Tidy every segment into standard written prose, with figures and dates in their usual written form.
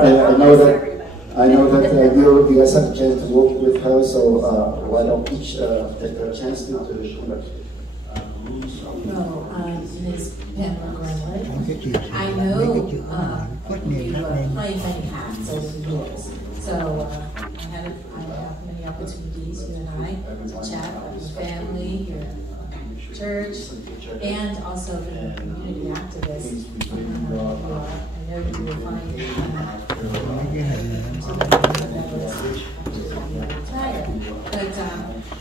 I know that you guys had a chance to work with her, so why don't each take a chance to conduct it? Ms. Pamela Grenwood. I know you play many hats over the years. So I have many opportunities, you and I, to chat about your family, your church, and also being a community activist. I know you will find but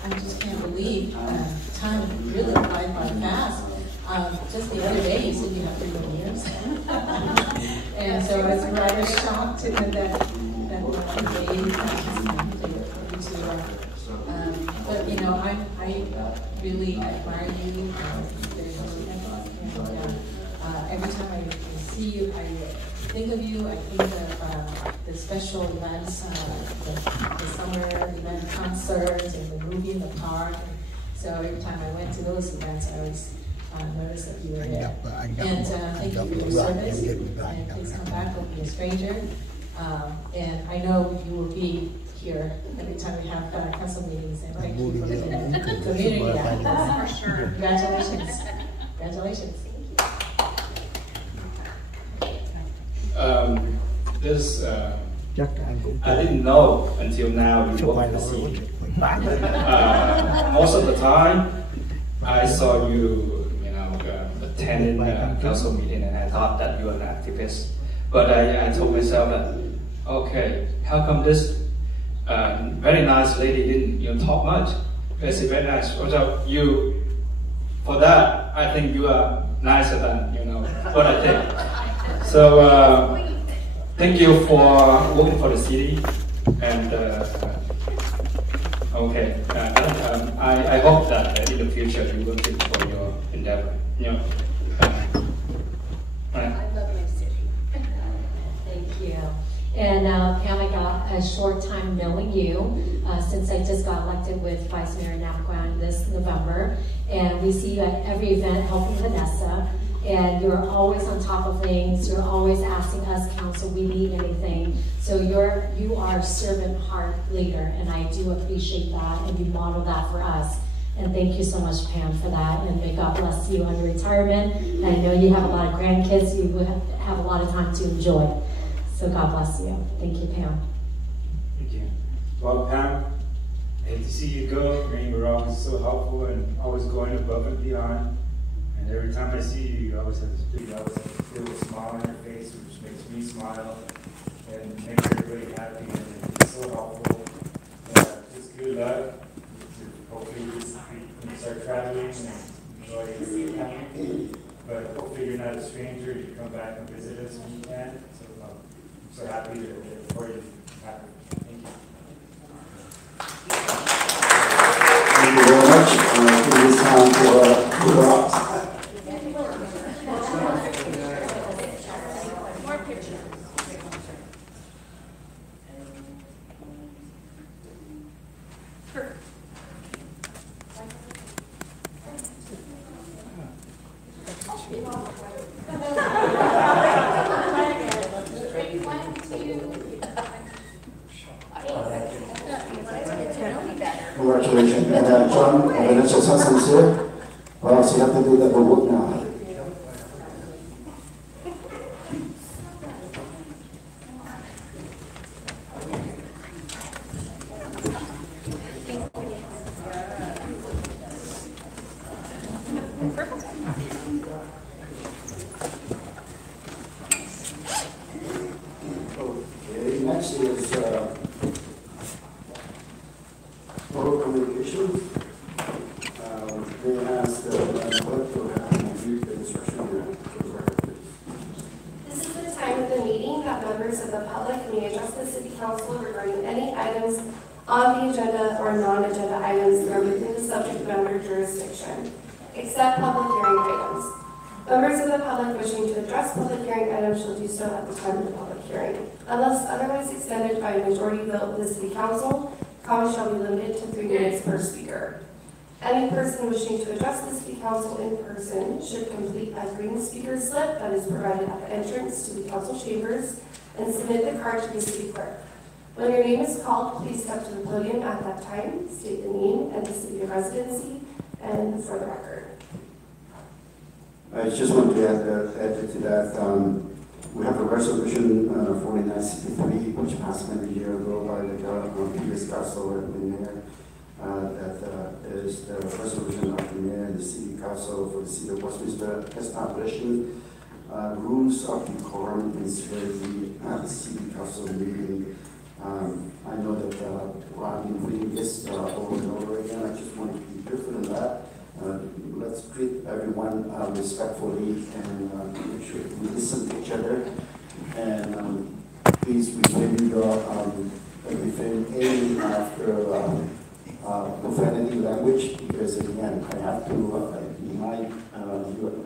I just can't believe time really flies by fast. Just the other day, you said you have 3 years. And so I was rather shocked that one day but you know, I really admire you. Every time I see you, I think of you. I think of the special events, the summer event concerts, and the movie in the park. So every time I went to those events, I always noticed that you were there. And thank you for your service. And please come back, don't be a stranger. And I know you will be here every time we have council meetings. And thank you for the community. For sure. Congratulations. Congratulations. I didn't know until now you work the scene. Most of the time, I saw you attending council meeting, and I thought that you were an activist. But I told myself that, okay, how come this very nice lady didn't talk much? It's very nice. So for that, I think you are nicer than what I think. So thank you for working for the city, and okay, I hope that in the future you will think for your endeavor. I love my city. Thank you. And Pam, I got a short time knowing you since I just got elected with Vice Mayor Napaquan this November, and we see you at every event helping Vanessa. And you're always on top of things. You're always asking us, council, we need anything. So you are a servant heart leader, and I do appreciate that, and you model that for us. And thank you so much, Pam, for that. And may God bless you on your retirement. And I know you have a lot of grandkids. You will have a lot of time to enjoy. So God bless you. Thank you, Pam. Thank you. Well, Pam, I hate to see you go. I mean, we're always so helpful and always going above and beyond. And every time I see you, you always have this big, little smile on your face, which makes me smile and makes everybody happy. And it's so helpful. Just good luck. Hopefully, when you start traveling and enjoy your family. But hopefully, you're not a stranger. You come back and visit us when you can. So I'm so happy to for you. Happy. Thank you. Thank you very much. It is time for Ross. Congratulations. And John, Vanessa Sasson's here. Well, so you have to do that work now. Okay, next is oral communications. They asked the clerk to review the instruction here. This is the time of the meeting that members of the public may address the City Council regarding any items on the agenda or non-agenda items that are within the subject matter jurisdiction, except public hearing items. Members of the public wishing to address public hearing items shall do so at the time of the public hearing. Unless otherwise extended by a majority vote of the City Council, comments shall be limited to 3 minutes per speaker. Any person wishing to address the City Council in person should complete a green speaker slip that is provided at the entrance to the council chambers and submit the card to the city clerk. When your name is called, please step to the podium at that time, state the name and the city of residency, and for the record. I just want to add to that. We have a resolution 4963, which passed many years ago by the previous council and the mayor. That is the resolution of the mayor and the city council for the city of Westminster establishing rules of decorum in the city council meeting. I know that I've been reading this over and over again. I just want to be careful in that. Let's treat everyone respectfully and make sure we listen to each other. And please refrain any after profanity language, because again, I have to remind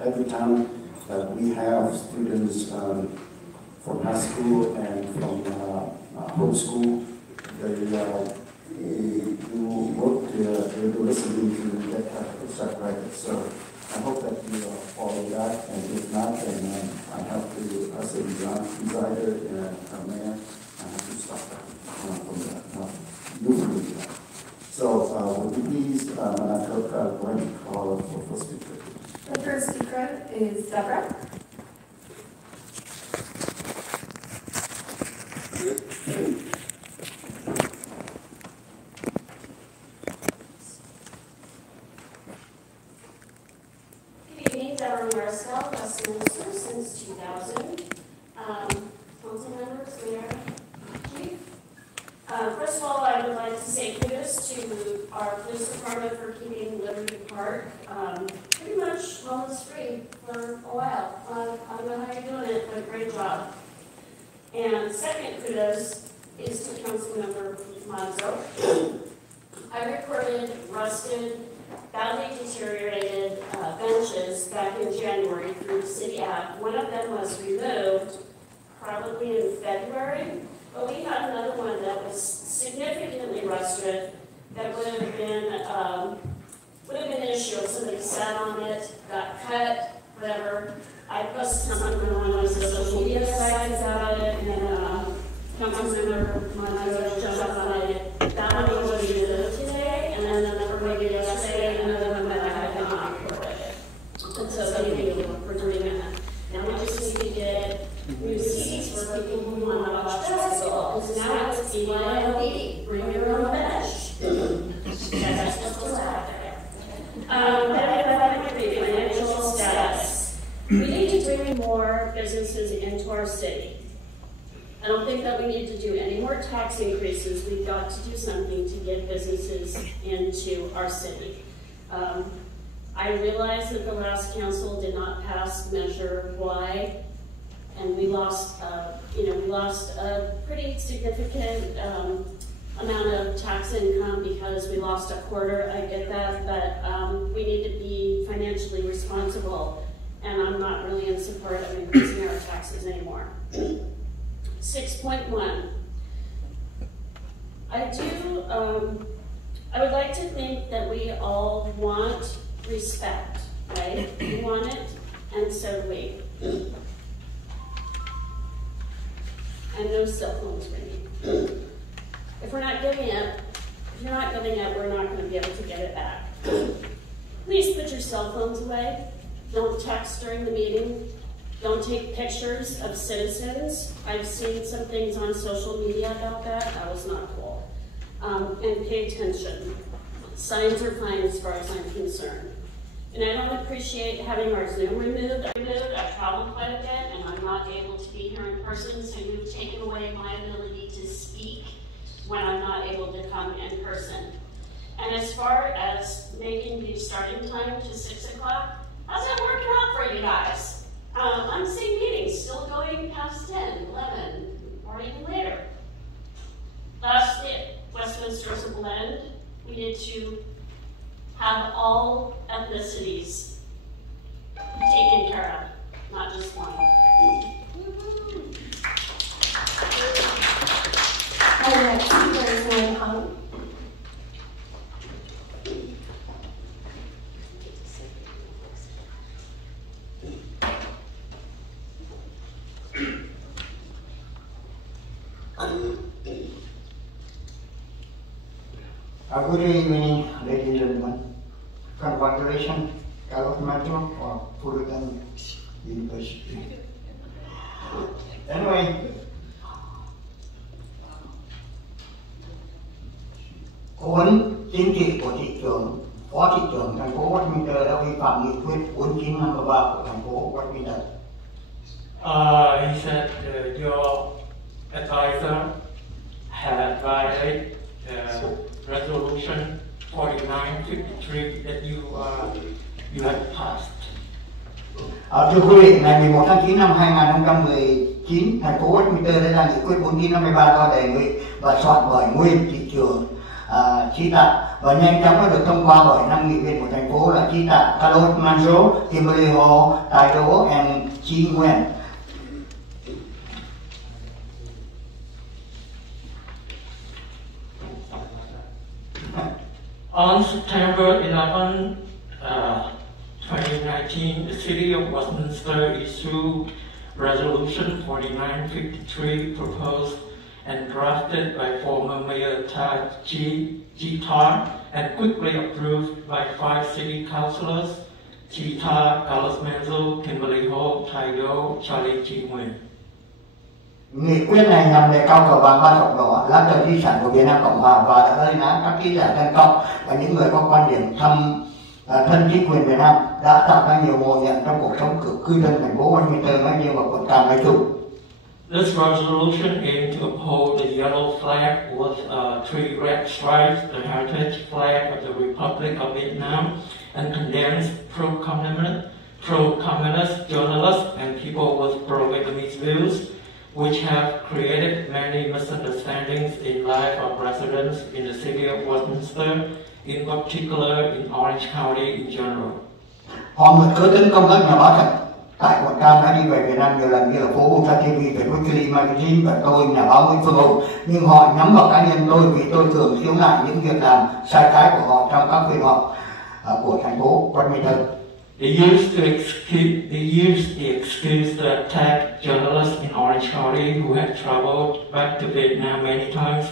every time that we have students from high school and from homeschool, they do work to listening to get extra credit. So I hope that you follow that, and if not, then I have to, as a presider and mayor, I have to stop that from that. So would you please, Madam Clerk, go ahead and call for first speaker. The first speaker is Deborah. Westminster since 2000. Council members, Mayor, Chief. First of all, I would like to say kudos to our police department for keeping Liberty Park pretty much homeless-free for a while. I don't know how you're doing it, but great job. And second kudos is to Councilmember Monzo. I reported rusted, badly deteriorated benches back in January through the city app. One of them was removed probably in February, but we had another one that was significantly rusted that would have been an issue if somebody sat on it, got cut, whatever. I posted something on the social media sites about it, and Councilmember Monzo jumped on it. That one was removed today, and then another one yesterday, and another one that I had not reported. And so thank you for doing that. Now we just need to get new seats for people who want to watch basketball, because now it's BYOB, bring your own bench. That's just what's out there. Financial status. We need to bring more businesses into our city. I don't think that we need to do any more tax increases. We've got to do something to get businesses into our city. I realize that the last council did not pass Measure Y, and we lost a pretty significant amount of tax income because we lost a quarter. I get that, but we need to be financially responsible, and I'm not really in support of increasing our taxes anymore. 6.1. I would like to think that we all want respect, right? We want it, and so do we. And no cell phones ringing. If we're not giving it, if you're not giving it, we're not going to be able to get it back. Please put your cell phones away. Don't text during the meeting. Don't take pictures of citizens. I've seen some things on social media about that. That was not cool. And pay attention. Signs are fine as far as I'm concerned. And I don't appreciate having our Zoom removed. I've traveled quite a bit, and I'm not able to be here in person, so you've taken away my ability to speak when I'm not able to come in person. And as far as making the starting time to 6 o'clock, how's that working out for you guys? I'm seeing meetings still going past 10, 11, or even later. Lastly, Westminster is a blend. We need to have all ethnicities taken care of, not just one. Our next speaker is Wayne Hung. Good evening, ladies and gentlemen. Congratulations, Carlos Macho for Fullerton University. Anyway, cố vấn chính trị của thị trưởng, phó thị trưởng thành phố Westminster đã vi phạm nghị quyết 4953 của thành phố Westminster. He said your advisor had violated resolution 4953 that you had passed. Thưa quý vị, ngày 11 tháng 9 năm 2019, thành phố Westminster đã ra nghị quyết 4953 do đề nghị và soạn bởi nguyên thị trưởng Chí Tạ và nhanh chóng đã được thông qua bởi 5 nghị viên của thành phố là Chí Tạ, Carlos Manzo, Kimberly Ho, Tài Đỗ và Chí Nguyên. On September 11, 2019, the City of Westminster issued Resolution 4953 proposed and drafted by former Mayor G. Tar and quickly approved by 5 city councillors, G. Tar, Carlos Manzo, Kimberly Ho, Tai Do, Charlie G. Nguyen. Nghị quyết này nhằm đề cao cờ vàng ba sọc đỏ, lá cờ di sản của Việt Nam Cộng Hòa và đã lên án các ký giả thân cộng và những người có quan điểm thân chính quyền Việt Nam đã tạo ra nhiều ngộ nhận trong cuộc sống của cư dân thành phố Westminster nói riêng và quận Cam nói chung. This resolution aimed to uphold the yellow flag with 3 red stripes, the heritage flag of the Republic of Vietnam, and condemns pro-communist journalists and people with pro-Vietnamese views, which have created many misunderstandings in life of residents in the city of Westminster, in particular in Orange County in general. Họ mượn cớ tấn công các nhà báo thật tại quận Cam đã đi về Việt Nam nhiều lần như là phố HĐTP, Weekly Magazine và tôi nhà báo Nguyễn Phương Hùng, nhưng họ nhắm vào cá nhân tôi vì tôi thường khiếu nại những việc làm sai trái của họ trong các phiên họp của thành phố Westminster. They used the excuse to attack journalists in Orange County who had traveled back to Vietnam many times,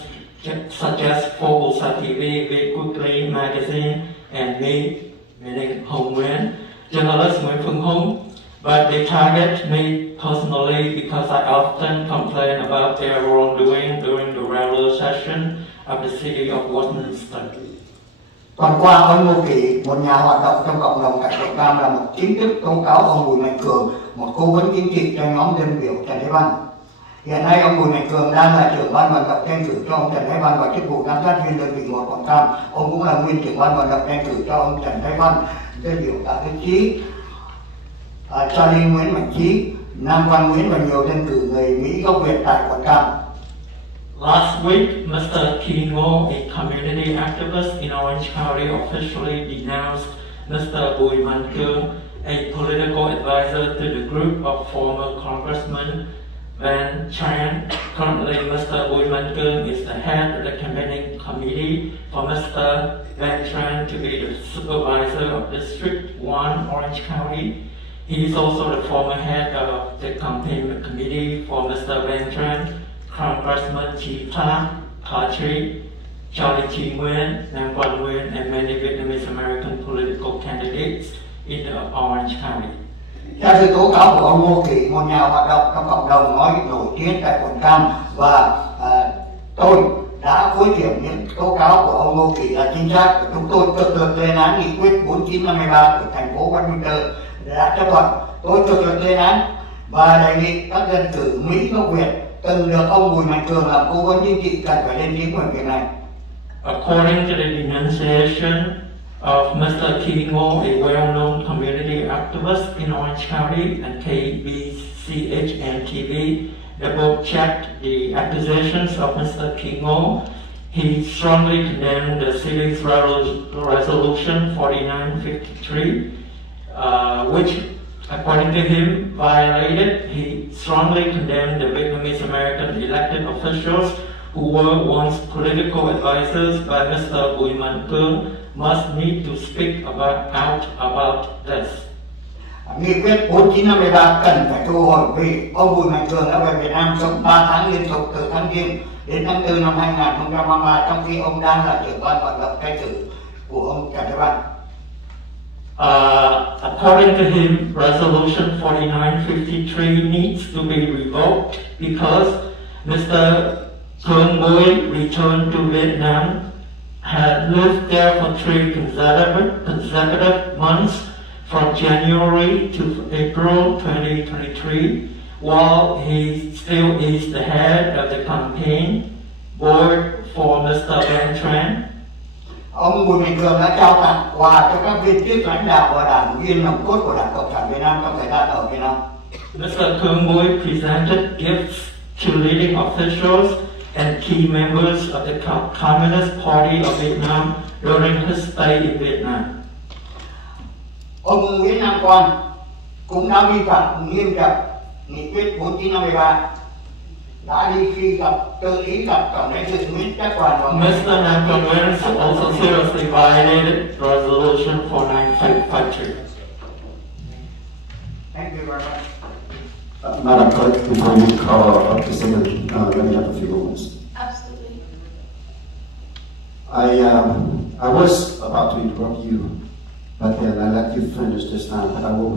such as Formosa TV, Weekly Magazine, and me, meaning Hồng Nguyen, journalist Nguyễn Phương Hùng. But they target me personally because I often complain about their wrongdoing during the regular session of the city of Westminster. Tuần qua, ông Ngô Kỳ, một nhà hoạt động trong cộng đồng tại quận Cam, là một chính thức tố cáo ông Bùi Mạnh Cường, một cố vấn chính trị cho nhóm dân biểu Trần Thế Văn. Hiện nay, ông Bùi Mạnh Cường đang là trưởng ban vận động tranh cử cho ông Trần Thế Văn và chức vụ giám sát viên đơn vị 1 quận Cam. Ông cũng là nguyên trưởng ban vận động tranh cử cho ông Trần Thế Văn, dân biểu Tạ Thế Chí, Charlie Nguyễn Mạnh Chí, Nam Quan Nguyễn và nhiều dân cử người Mỹ gốc Việt tại quận Cam. Last week, Mr. Kingo, a community activist in Orange County, officially denounced Mr. Bùi Mạnh Cường, a political advisor to the group of former Congressman Van Tran. Currently, Mr. Bùi Mạnh Cường is the head of the campaigning committee for Mr. Van Tran to be the supervisor of District 1, Orange County. He is also the former head of the campaign committee for Mr. Van Tran, Congressman Chi Tha, Patri, Charlie Chi Nguyen, Nam Quan Nguyen, and many Vietnamese American political candidates in the Orange County. Theo sự tố cáo của ông Ngô Kỳ, một nhà hoạt động trong cộng đồng nói nổi tiếng tại quận Cam, và tôi đã phối kiểm những tố cáo của ông Ngô Kỳ là chính xác. Chúng tôi cực lực lên án nghị quyết 4953 của thành phố Westminster đã chấp thuận. Tôi cực lực lên án và đề nghị các dân cử Mỹ gốc Việt từng được ông Bùi Mạnh Cường làm cố vấn chính trị cần phải lên tiếng về việc này. According to the denunciation of Mr. Kingo, a well-known community activist in Orange County, and KBCHN TV, double-checked the accusations of Mr. Kingo. He strongly condemned the city's resolution 4953, which, according to him, violated. He strongly condemned the Vietnamese American elected officials who were once political advisors by Mr. Bùi Mạnh Cường must need to speak out about this. Nghị quyết 4953 cần phải thu hồi vì ông Bùi Mạnh Cường đã về Việt Nam sống 3 tháng liên tục từ tháng Giêng đến tháng 4 năm 2023 trong khi ông đang là trưởng ban vận động tranh cử của ông Trần Thế Văn. According to him, Resolution 4953 needs to be revoked because Mr. Thương Bui returned to Vietnam, had lived there for 3 consecutive months from January to April 2023, while he still is the head of the campaign board for Mr. Van Tran. Ông Bùi Mạnh Cường đã trao tặng quà cho các viên chức lãnh đạo và đảng viên nòng cốt của Đảng Cộng sản Việt Nam trong thời gian ở Việt Nam. Mr. Thương Bui presented gifts to leading officials and key members of the Communist Party of Vietnam during his stay in Vietnam. Ông Nguyễn Nam Quan cũng đã vi phạm nghiêm trọng nghị quyết 4953, đã đi khi tự ý gặp Tổng lãnh sự Nguyễn Trác Hoàn và Mr. Nam Quan also seriously violated Resolution 4953. Thank you very much. Madam Clerk, before you call up the singer, let me have a few moments. Absolutely. I was about to interrupt you, but then I let you finish this time. But I will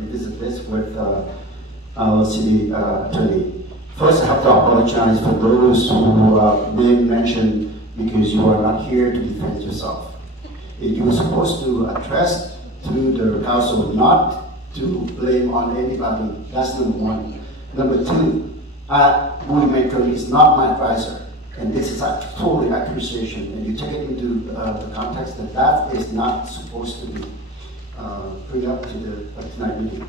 revisit this with our city attorney. First, I have to apologize for those who may mention because you are not here to defend yourself. You were supposed to address to the council, not to blame on anybody. That's number one. Number two, Bùi Mạnh Cường is not my advisor, and this is a totally accusation, and you take it into the context that that is not supposed to be bring up to the tonight meeting.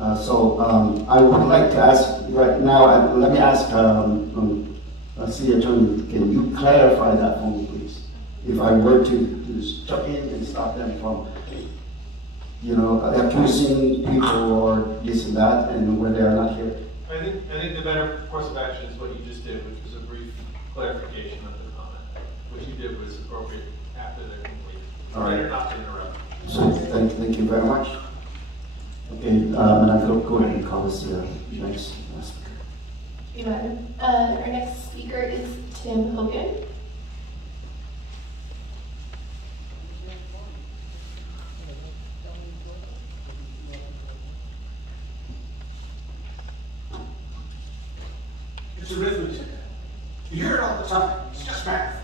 I would like to ask right now, let me ask City Attorney, can you clarify that for me, please? If I were to jump in and stop them from, accusing people or this and that, and when they are not here. I think the better course of action is what you just did, which was a brief clarification of the comment. What you did was appropriate after they're complete. All right. Better not to interrupt. So thank you very much. Okay, Madam, go ahead and call us next speaker. You madam. Our next speaker is Tim Hogan. It's arithmetic. You hear it all the time. It's just math.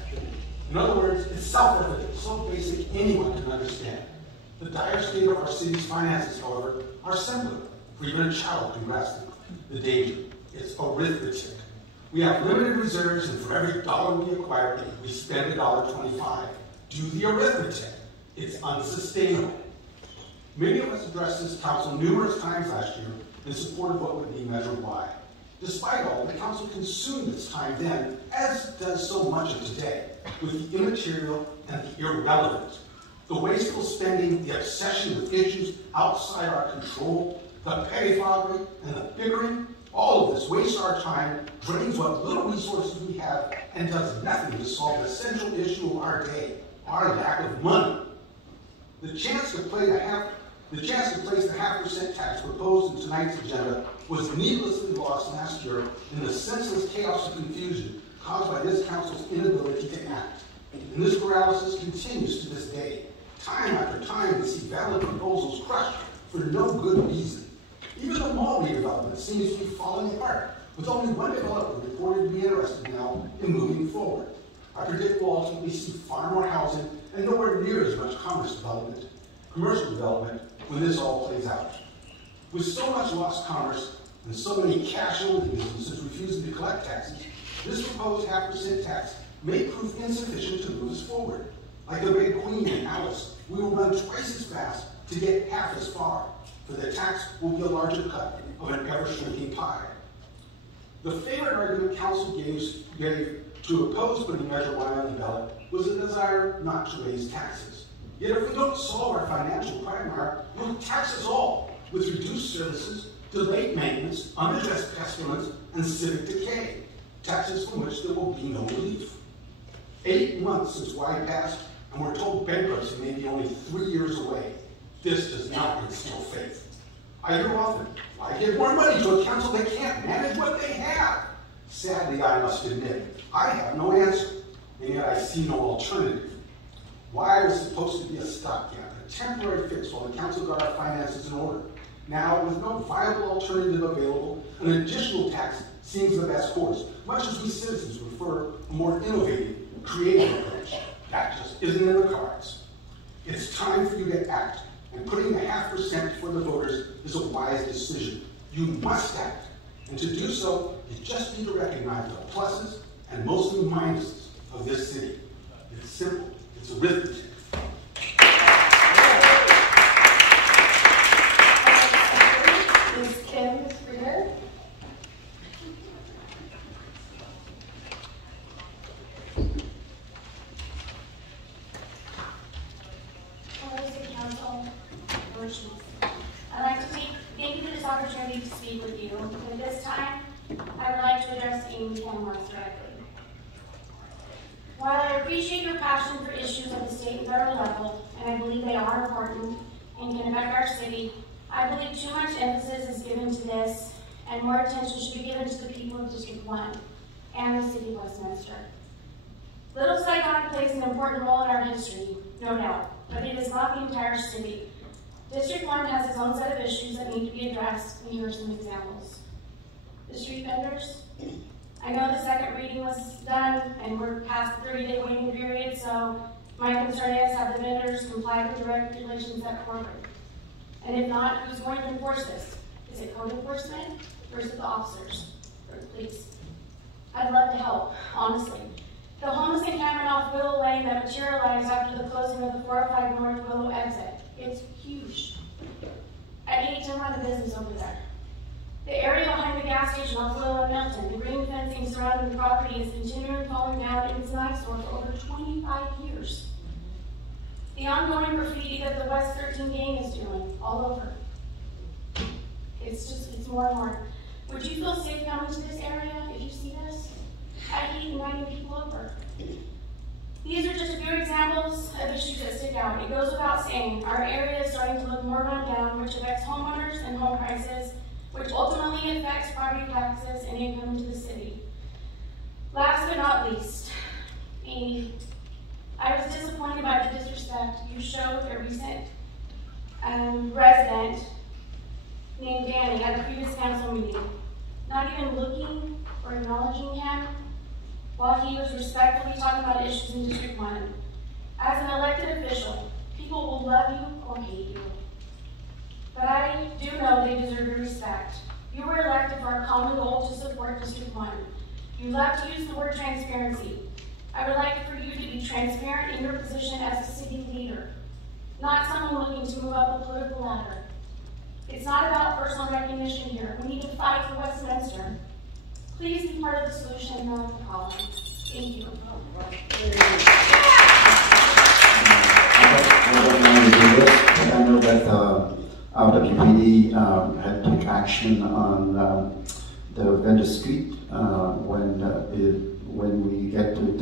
In other words, it's self-evident, so basic anyone can understand. The dire state of our city's finances, however, are simpler for even a child to grasp them. The danger, it's arithmetic. We have limited reserves, and for every dollar we acquire, we spend $1.25. Do the arithmetic. It's unsustainable. Many of us addressed this council numerous times last year in support of what would be Measure Y. Despite all, the council consumed its time then, as does so much of today, with the immaterial and the irrelevant. The wasteful spending, the obsession with issues outside our control, the pettifoggery, and the bickering, all of this wastes our time, drains what little resources we have, and does nothing to solve the central issue of our day, our lack of money. The chance to place the 0.5% tax proposed in tonight's agenda was needlessly lost last year in the senseless chaos and confusion caused by this council's inability to act. And this paralysis continues to this day. Time after time, we see valid proposals crushed for no good reason. Even the mall redevelopment seems to be falling apart, with only one developer reported to be interested now in moving forward. I predict we'll ultimately see far more housing and nowhere near as much commercial development when this all plays out. With so much lost commerce and so many cash-only businesses refusing to collect taxes, this proposed 0.5% tax may prove insufficient to move us forward. Like the Red Queen and Alice, we will run twice as fast to get half as far, for the tax will be a larger cut of an ever-shrinking pie. The favorite argument council gave to oppose putting Measure Y on the ballot was a desire not to raise taxes. Yet if we don't solve our financial quagmire, we'll tax us all with reduced services, delayed maintenance, unaddressed pestilence, and civic decay, taxes from which there will be no relief. 8 months since Y passed, and we're told bankruptcy may be only 3 years away. This does not instill faith. I hear often, why give more money to a council that can't manage what they have? Sadly, I must admit, I have no answer, and yet I see no alternative. Why was supposed to be a stopgap, a temporary fix while the council got our finances in order. Now, with no viable alternative available, an additional tax seems the best course, much as we citizens prefer a more innovative, creative approach. That just isn't in the cards. It's time for you to act, and putting the 0.5% for the voters is a wise decision. You must act, and to do so, you just need to recognize the pluses and mostly minuses of this city. It's simple. It's arithmetic. Ms. Kim Freer. Hello, City Council. I'd like to thank you for this opportunity to speak with you. At this time, I would like to address Amy Kenworth directly. While I appreciate your passion for issues at the state and federal level, and I believe they are important and can affect our city, I believe too much emphasis is given to this, and more attention should be given to the people of District 1 and the City of Westminster. Little Saigon plays an important role in our history, no doubt, but it is not the entire city. District 1 has its own set of issues that need to be addressed, and here are some examples. The street vendors. I know the second reading was done, and we're past the 30-day waiting period, so my concern is, have the vendors complied with the regulations set forward? And if not, who's going to enforce this? Is it code enforcement, or is it the officers, or the police? I'd love to help, honestly. The homeless encampment off Willow Lane that materialized after the closing of the 405 North Willow exit, it's huge. I hate to run the business over there. The area behind the gas station off Willow and Milton, the ring fencing surrounding the property is continually falling down and it's an eyesore for over 25 years. The ongoing graffiti that the West 13 gang is doing all over. It's more and more. Would you feel safe coming to this area if you see this? I hate inviting people over. These are just a few examples of issues that stick out. It goes without saying, our area is starting to look more run down, which affects homeowners and home prices, which ultimately affects property taxes and income to the city. Last but not least, Amy, I was disappointed by the disrespect you showed a recent resident named Danny at a previous council meeting, not even looking or acknowledging him while he was respectfully talking about issues in District 1. As an elected official, people will love you or hate you. But I do know they deserve your respect. You were elected for a common goal to support District 1. You love to use the word transparency. I would like for you to be transparent in your position as a city leader, not someone looking to move up a political ladder. It's not about personal recognition here. We need to fight for Westminster. Please be part of the solution, not the problem. Thank you. I know that HĐTP had to take action on the vendor street when we get to the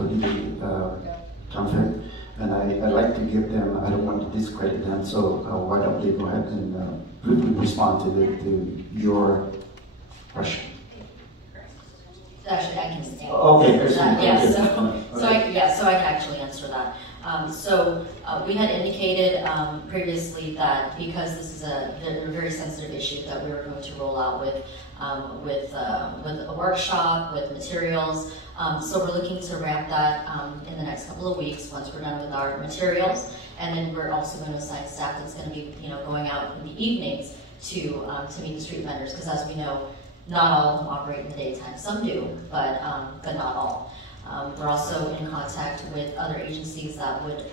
conflict, and I'd like to give them, I don't want to discredit them, so why don't they go ahead and briefly respond to your question. Actually, I can stand. Okay, so I can actually answer that. We had indicated previously that because this is a very sensitive issue that we were going to roll out with a workshop, with materials. So we're looking to ramp that in the next couple of weeks once we're done with our materials, and then we're also going to assign staff that's going to be going out in the evenings to meet the street vendors, because as we know, not all of them operate in the daytime. Some do, but not all. We're also in contact with other agencies that would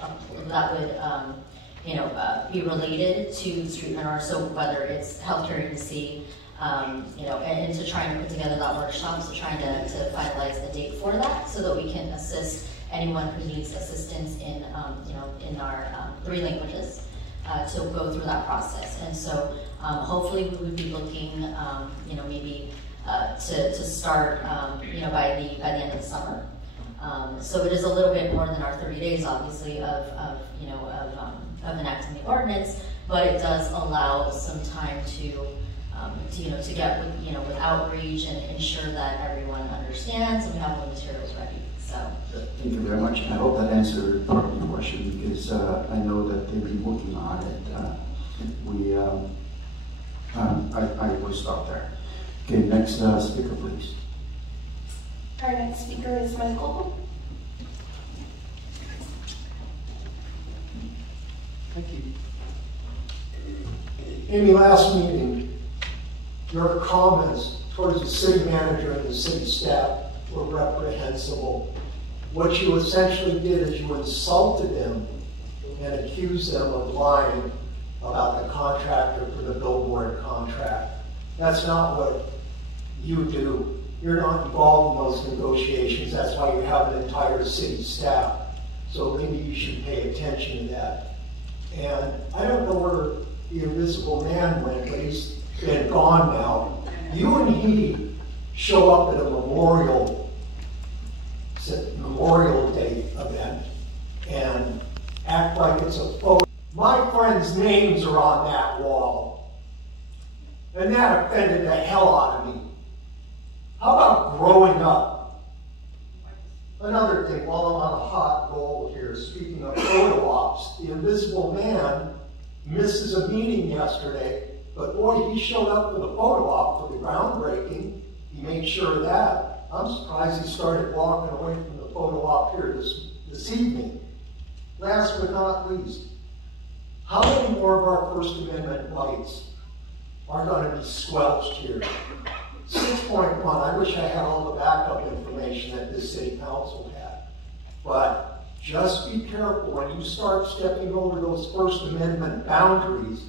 be related to street vendors. So whether it's healthcare agency, and to try and put together that workshop, so trying to finalize the date for that, so that we can assist anyone who needs assistance in our 3 languages to go through that process. And so hopefully we would be looking, maybe to start, by the end of the summer. So it is a little bit more than our 30 days, obviously, of enacting the ordinance, but it does allow some time to to get with outreach and ensure that everyone understands and we have all the materials ready. So. Thank you very much. I hope that answered part of your question, because I know that they've been working on it. I will stop there. Okay, next speaker, please. Our next speaker is Michael. Thank you. In the last meeting, your comments towards the city manager and the city staff were reprehensible. What you essentially did is you insulted them and accused them of lying about the contractor for the billboard contract. That's not what you do. You're not involved in those negotiations. That's why you have an entire city staff. So maybe you should pay attention to that. And I don't know where the invisible man went, but he's been gone now. You and he show up at a Memorial Day event and act like it's a photo. My friends' names are on that wall. And that offended the hell out of me. How about growing up? Another thing, while I'm on a hot roll here, speaking of photo ops, the invisible man misses a meeting yesterday, but boy, he showed up for the photo op for the groundbreaking. He made sure of that. I'm surprised he started walking away from the photo op here this evening. Last but not least, how many more of our First Amendment rights are going to be squelched here? 6.1, I wish I had all the backup information that this city council had. But just be careful when you start stepping over those First Amendment boundaries,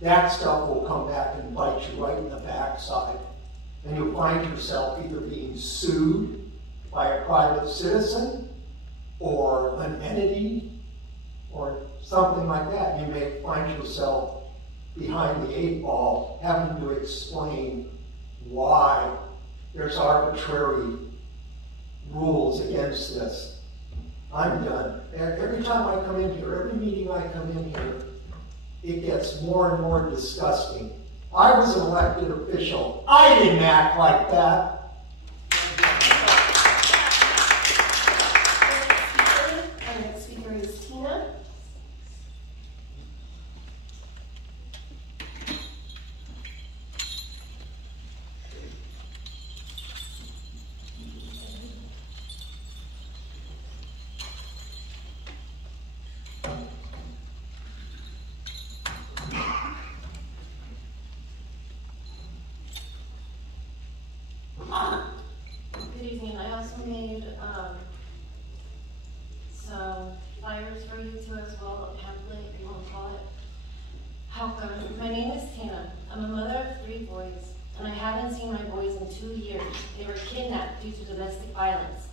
that stuff will come back and bite you right in the backside. And you'll find yourself either being sued by a private citizen or an entity or something like that. You may find yourself behind the 8 ball having to explain why there's arbitrary rules against this. I'm done. Every time I come in here, every meeting I come in here, it gets more and more disgusting. I was an elected official. I didn't act like that. Our next speaker is Tina. Good evening. I also made some flyers for you too as well, a pamphlet, if you want to call it. My name is Tina. I'm a mother of 3 boys, and I haven't seen my boys in 2 years. They were kidnapped due to domestic violence.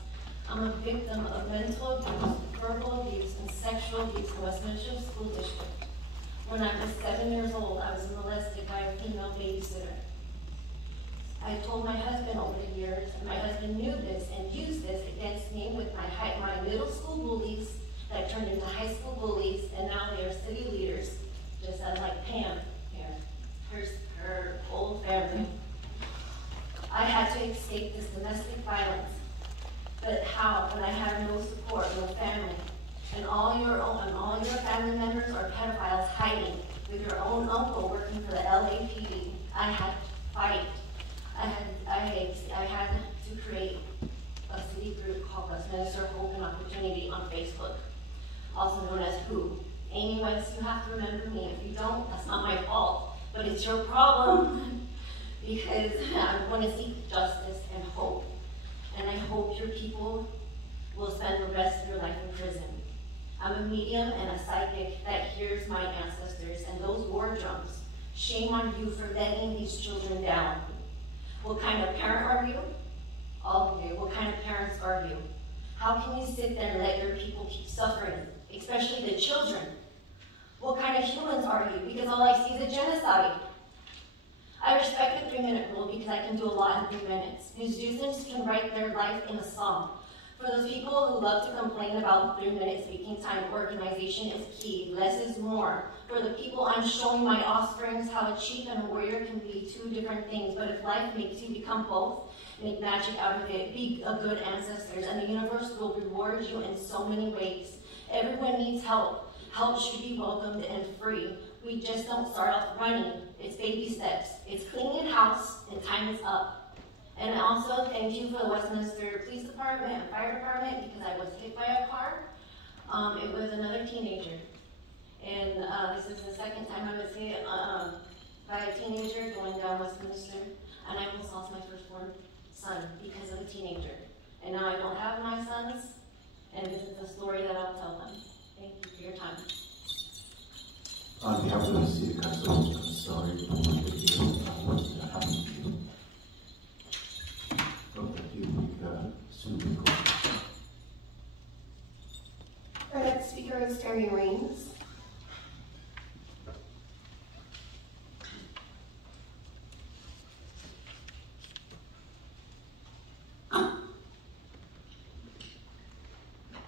I'm a victim of mental abuse, verbal abuse, and sexual abuse in Westminster School District. When I was 7 years old, I was molested by a female babysitter. I told my husband over the years, and my husband knew this and used this against me with my middle school bullies that turned into high school bullies, and now they are city leaders, just as like Pam here, her old family. I had to escape this domestic violence, but how when I have no support, no family, and all your family members are pedophiles hiding with your own uncle working for the LAPD? I had to fight. I had to create a city group called Westminster Hope and Opportunity on Facebook, also known as WHO. Amy Wentz, you have to remember me. If you don't, that's not my fault, but it's your problem because I want to seek justice and hope. And I hope your people will spend the rest of your life in prison. I'm a medium and a psychic that hears my ancestors and those war drums. Shame on you for letting these children down. What kind of parent are you? All of you. What kind of parents are you? How can you sit there and let your people keep suffering, especially the children? What kind of humans are you? Because all I see is a genocide. I respect the 3-minute rule because I can do a lot in 3 minutes. Musicians can write their life in a song. For those people who love to complain about 3-minute speaking time, organization is key. Less is more. For the people I'm showing my offsprings how a chief and a warrior can be two different things, but if life makes you become both, make magic out of it, be a good ancestors, and the universe will reward you in so many ways. Everyone needs help. Help should be welcomed and free. We just don't start off running. It's baby steps. It's cleaning house, and time is up. And also, thank you for the Westminster Police Department and Fire Department, because I was hit by a car. It was another teenager. And this is the second time I was hit by a teenager going down Westminster. And I almost lost my firstborn son because of a teenager. And now I don't have my sons, and this is the story that I'll tell them. Thank you for your time. On behalf of the City Council, I'm sorry for what happened to you. Hope that you will soon recover. Our next speaker is Terry Raines.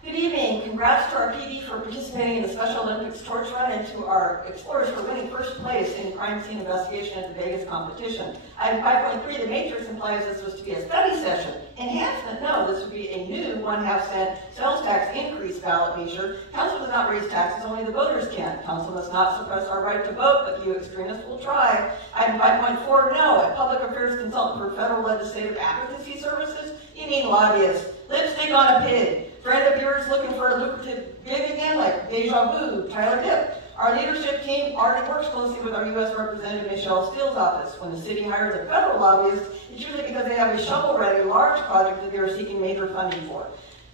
Good evening. Congrats to our PD for participating in the Special Olympics torch run and to our explorers for winning first place in crime scene investigation at the Vegas competition. Item 5.3, the matrix implies this was to be a study session. Enhancement, no, this would be a new 1/2 cent sales tax increase ballot measure. Council does not raise taxes, only the voters can. Council must not suppress our right to vote, but you extremists will try. Item 5.4, no, a public affairs consultant for federal legislative advocacy services? You mean lobbyists. Lipstick on a pig. Friend of yours looking for a lucrative gig again, like Deja Vu, Tyler Dipp. Our leadership team already works closely with our U.S. Representative Michelle Steele's office. When the city hires a federal lobbyist, it's usually because they have a shovel-ready large project that they are seeking major funding for.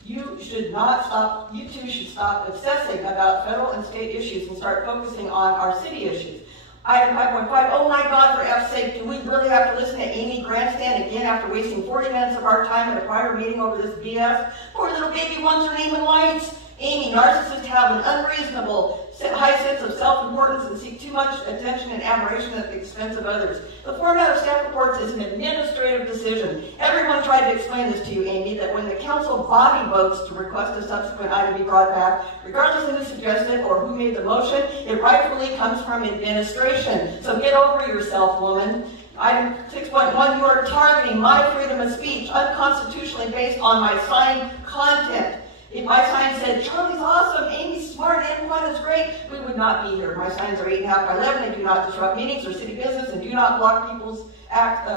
You should not stop, you too should stop obsessing about federal and state issues and start focusing on our city issues. Item 5.5, oh my God, for F's sake, do we really have to listen to Amy grandstand again after wasting 40 minutes of our time at a prior meeting over this BS? Poor little baby wants her name in lights. Amy, narcissists have an unreasonable high sense of self-importance and seek too much attention and admiration at the expense of others. The format of staff reports is an administrative decision. Everyone tried to explain this to you, Amy, that when the council body votes to request a subsequent item be brought back, regardless of who suggested or who made the motion, it rightfully comes from administration. So get over yourself, woman. Item 6.1, you are targeting my freedom of speech unconstitutionally based on my signed content. If my sign said, Charlie's awesome, Amy's smart, and Quan is great, we would not be here. My signs are 8.5 by 11. They do not disrupt meetings or city business and do not block people's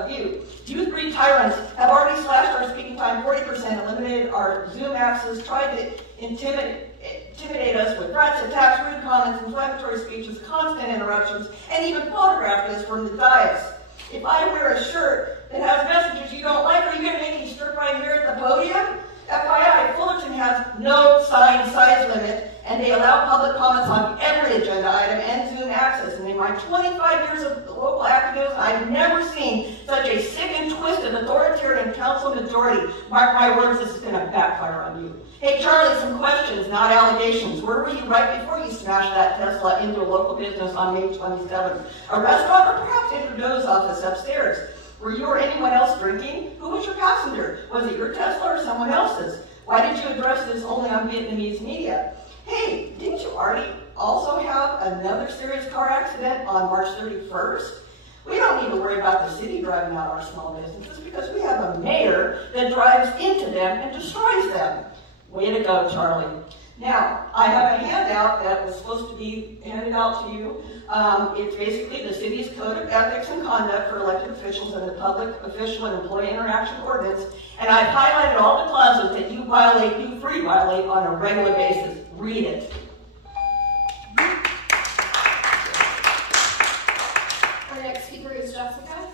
view. Youth breed tyrants have already slashed our speaking time 40%, eliminated our Zoom access, tried to intimidate us with threats, attacks, rude comments, inflammatory speeches, constant interruptions, and even photographed us from the dais. If I wear a shirt that has messages you don't like, are you going to make me stir right here at the podium? FYI, Fullerton has no sign size limit, and they allow public comments on every agenda item and Zoom access. And in my 25 years of local activism, I've never seen such a sick and twisted authoritarian council majority. Mark my words, this is going to backfire on you. Hey, Charlie, some questions, not allegations. Where were you right before you smashed that Tesla into a local business on May 27th? A restaurant or perhaps in Trudeau's office upstairs? Were you or anyone else drinking? Who was your passenger? Was it your Tesla or someone else's? Why did you address this only on Vietnamese media? Hey, didn't you already also have another serious car accident on March 31st? We don't need to worry about the city driving out our small businesses because we have a mayor that drives into them and destroys them. Way to go, Charlie. Now, I have a handout that was supposed to be handed out to you. It's basically the city's code of ethics and conduct for elected officials and the public official and employee interaction ordinance. And I've highlighted all the clauses that you free violate on a regular basis. Read it. Our next speaker is Jessica.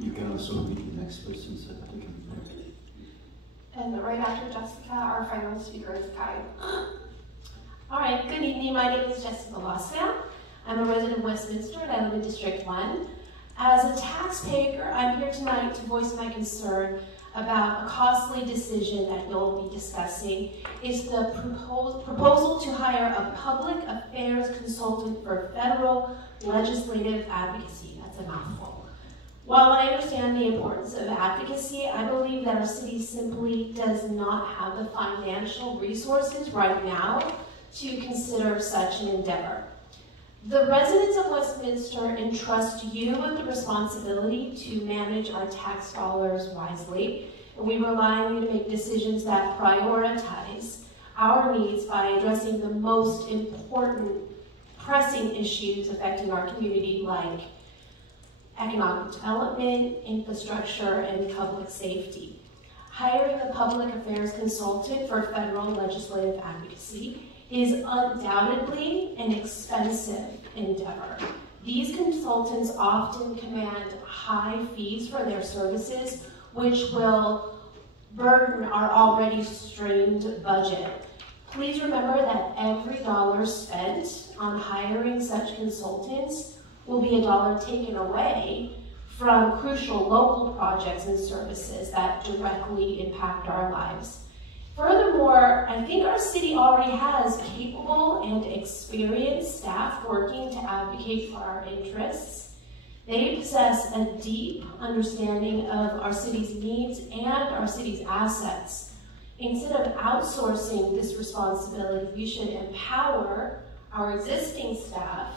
You can also meet the next person so that we can. And right after Jessica, our final speaker is Khai. All right, good evening. My name is Jessica Lossow. I'm a resident of Westminster and I live in District 1. As a taxpayer, I'm here tonight to voice my concern about a costly decision that we'll be discussing. It's the proposal to hire a public affairs consultant for federal legislative advocacy. That's a mouthful. While I understand the importance of advocacy, I believe that our city simply does not have the financial resources right now to consider such an endeavor. The residents of Westminster entrust you with the responsibility to manage our tax dollars wisely, and we rely on you to make decisions that prioritize our needs by addressing the most important pressing issues affecting our community, like economic development, infrastructure, and public safety. Hiring a public affairs consultant for federal legislative advocacy is undoubtedly an expensive endeavor. These consultants often command high fees for their services, which will burden our already strained budget. Please remember that every dollar spent on hiring such consultants will be a dollar taken away from crucial local projects and services that directly impact our lives. Furthermore, I think our city already has capable and experienced staff working to advocate for our interests. They possess a deep understanding of our city's needs and our city's assets. Instead of outsourcing this responsibility, we should empower our existing staff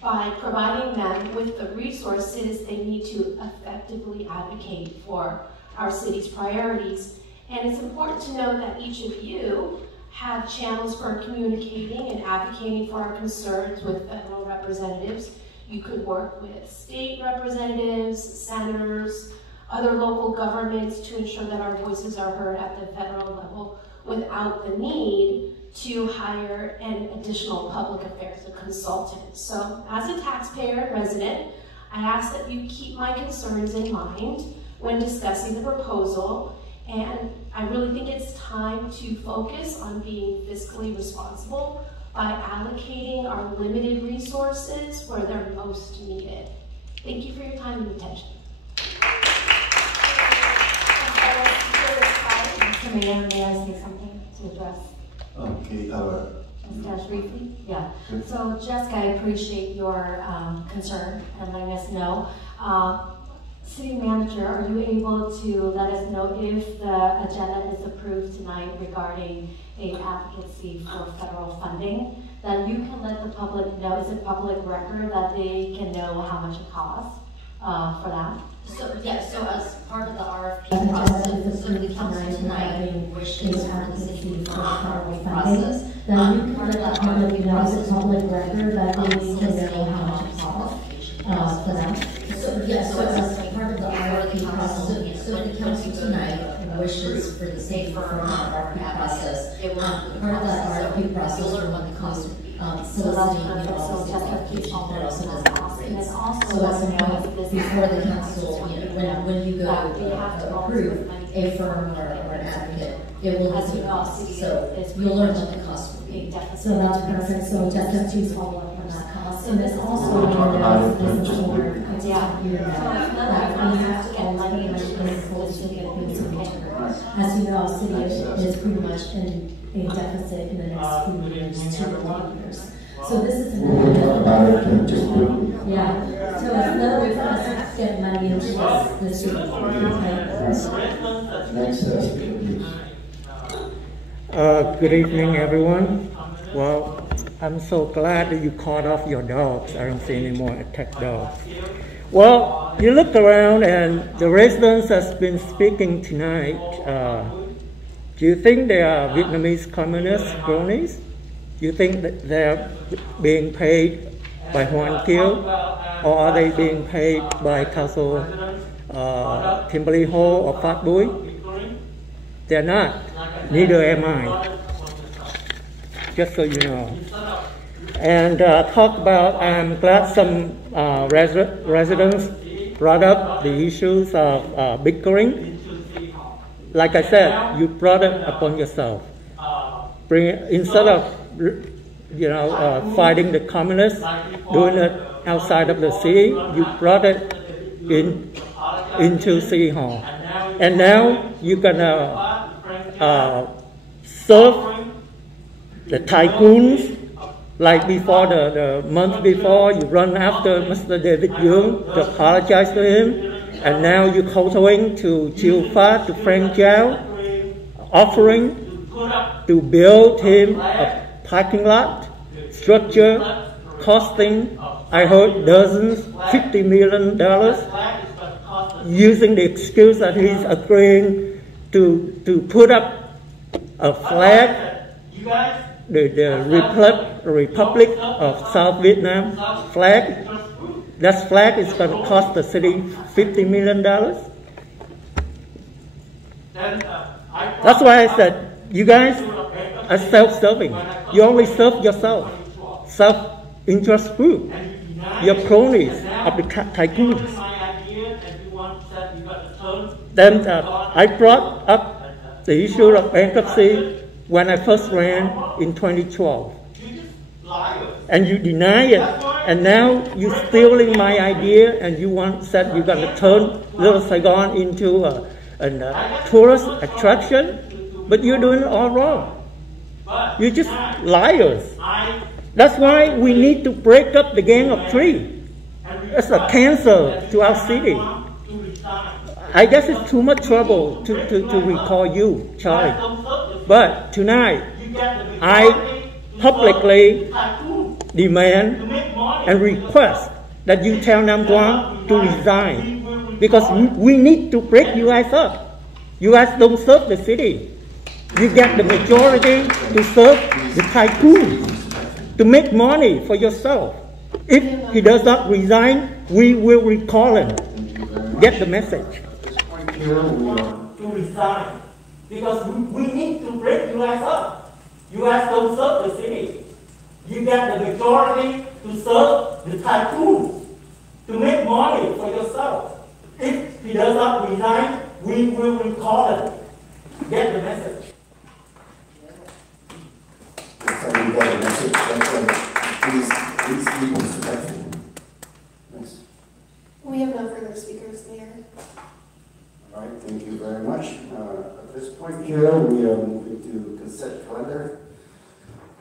by providing them with the resources they need to effectively advocate for our city's priorities. And it's important to know that each of you have channels for communicating and advocating for our concerns with federal representatives. You could work with state representatives, senators, other local governments to ensure that our voices are heard at the federal level without the need to hire an additional public affairs consultant. So as a taxpayer and resident, I ask that you keep my concerns in mind when discussing the proposal, and I really think it's time to focus on being fiscally responsible by allocating our limited resources where they're most needed. Thank you for your time and attention. Mr. Mayor, may I say something to address? Okay, Just briefly? Yeah. So Jessica, I appreciate your concern and letting us know. City Manager, are you able to let us know if the agenda is approved tonight regarding a advocacy for federal funding? Then you can let the public know, it's a public record, that they can know how much it costs for that. So, yeah, so as part of the RFP process, so the council tonight wishes for the city for federal process. Then you can let the public know, it's a public record, that they can know how much it costs for that. So, yeah, so as part of the RFP process, so the council tonight wishes for the state for the RFP process. Part of that RFP process will want the cost soliciting all the application, but also does the rates. So at some point before the council, when you go to approve a firm or an advocate, it will list the cost. So you'll learn what the cost will be. So that's perfect. So Jessica, please follow up on that cost. And this also this is important. That we have to get money and to get things in return. As you know, our city is pretty much in a deficit in the next few years, 2 or 3 years. So this is another yeah. So it's another way for us to get money into this city. Next please. Good evening, everyone. Well, I'm so glad that you caught off your dogs. I don't see any more attack dogs. Well, you look around and the residents that's been speaking tonight, do you think they are Vietnamese communist cronies? Do you think that they're being paid by Hoan Kieu, or are they being paid by Council Kimberly Ho or Phat Bui? They're not. Neither am I. Just so you know. And talk about, I'm glad some residents brought up the issues of bickering. Like I said, you brought it upon yourself. Instead of fighting the communists, doing it outside of the city, you brought it into City Hall. And now you're gonna serve the tycoons Like before the month before, you run after Mr. David Young to apologize to him, and now you're kowtowing to Chiu Fa, to Frank Zhao, offering to build him a parking lot structure costing, I heard, dozens, $50 million, using the excuse that he's agreeing to put up a flag, the Republic of South Vietnam flag. That flag is going to cost the city $50 million. That's why I said, you guys are self-serving. You only serve yourself. Self-interest group. Your cronies of the tycoons. Then I brought up the issue of bankruptcy when I first ran in 2012. And you deny it, and now you're stealing my idea, and said you're going to turn Little Saigon into a tourist attraction, but you're doing it all wrong. You're just liars. That's why we need to break up the Gang of Three. It's a cancer to our city. I guess it's too much trouble to recall you, Charlie. But tonight, I publicly demand and request that you tell Nam Quang to resign, because we need to break you guys up. You guys don't serve the city. You get the majority to serve the tycoons, to make money for yourself. If he does not resign, we will recall him. Get the message. To resign, because we need to break you guys up. You guys don't serve the city. You get the majority to serve the tycoons, to make money for yourself. If he does not resign, we will recall him. Get the message. You get the message. Please keep respectful. Yes. We have no further speakers, Mayor. All right, thank you very much. At this point here, we are moving to consent calendar.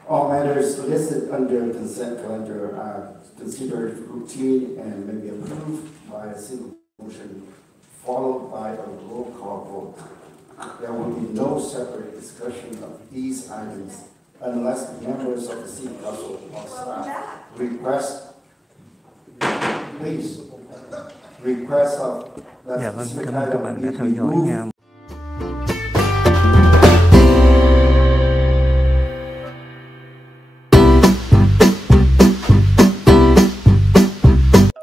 All matters listed under consent calendar are considered routine and may be approved by a single motion, followed by a roll call vote. There will be no separate discussion of these items unless members of the City Council or staff request of Dạ vâng, cảm ơn các bạn đã theo dõi nha.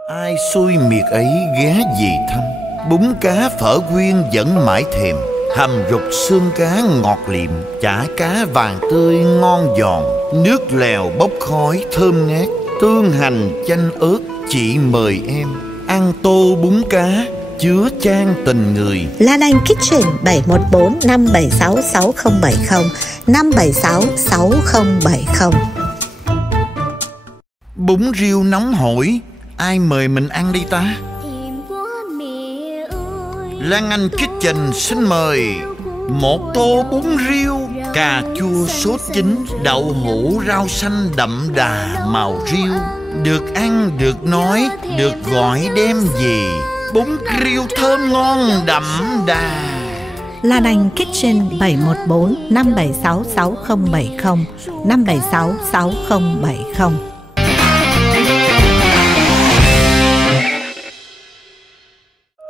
Ai xui miệt ấy ghé về thăm, bún cá phở quyên vẫn mãi thèm, hầm rục xương cá ngọt liệm, chả cá vàng tươi ngon giòn, nước lèo bốc khói thơm ngát, tương hành chanh ớt, chị mời em ăn tô bún cá chứa chan tình người. Lan Anh Kitchen 714 576 6070 576 6070. Bún riêu nóng hổi, ai mời mình ăn đi ta? Lan Anh Kitchen xin mời một tô bún riêu, cà chua sốt chín, đậu hũ rau xanh đậm đà màu riêu, được ăn được nói, được gọi đem về. Bún riêu thơm ngon đậm đà. Lan Anh Kitchen 714 576 6070 576 6070.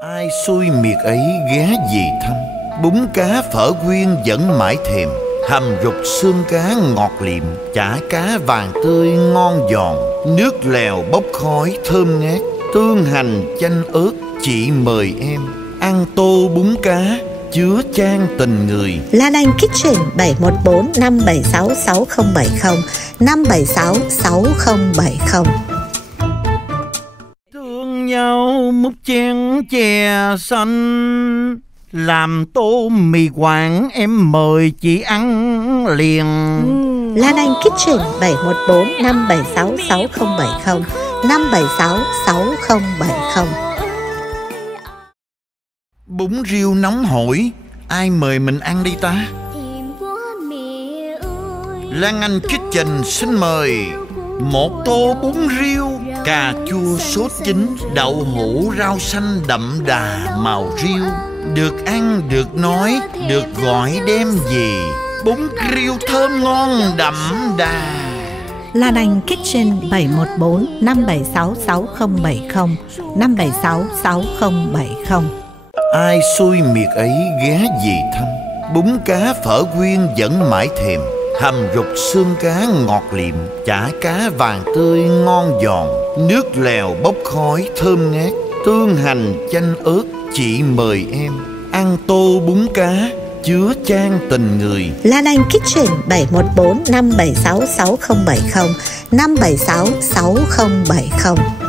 Ai xui miệt ấy ghé về thăm, bún cá phở quyên vẫn mãi thèm, hầm rục xương cá ngọt liệm, chả cá vàng tươi ngon giòn, nước lèo bốc khói thơm ngát, tương hành chanh ớt, chị mời em ăn tô bún cá chứa chan tình người. Lan Anh Kitchen 714 576 6070 576 6070. Thương nhau múc chén chè xanh, làm tô mì Quảng em mời chị ăn liền. Lan Anh Kitchen 714 576 6070 576 6070. Bún riêu nóng hổi, ai mời mình ăn đi ta? Lan Anh Kitchen xin mời một tô bún riêu, cà chua sốt chín, đậu hũ rau xanh đậm đà màu riêu. Được ăn, được nói, được gọi đem về. Bún riêu thơm ngon đậm đà. Lan Anh Kitchen 714 576 6070 576 6070. Ai xui miệt ấy ghé về thăm. Bún cá phở quyên vẫn mãi thèm. Hầm rục xương cá ngọt liệm, chả cá vàng tươi ngon giòn. Nước lèo bốc khói thơm ngát. Tương hành chanh ớt, chị mời em ăn tô bún cá chứa chan tình người. Lan Anh Kitchen 714 576 6070 576 6070.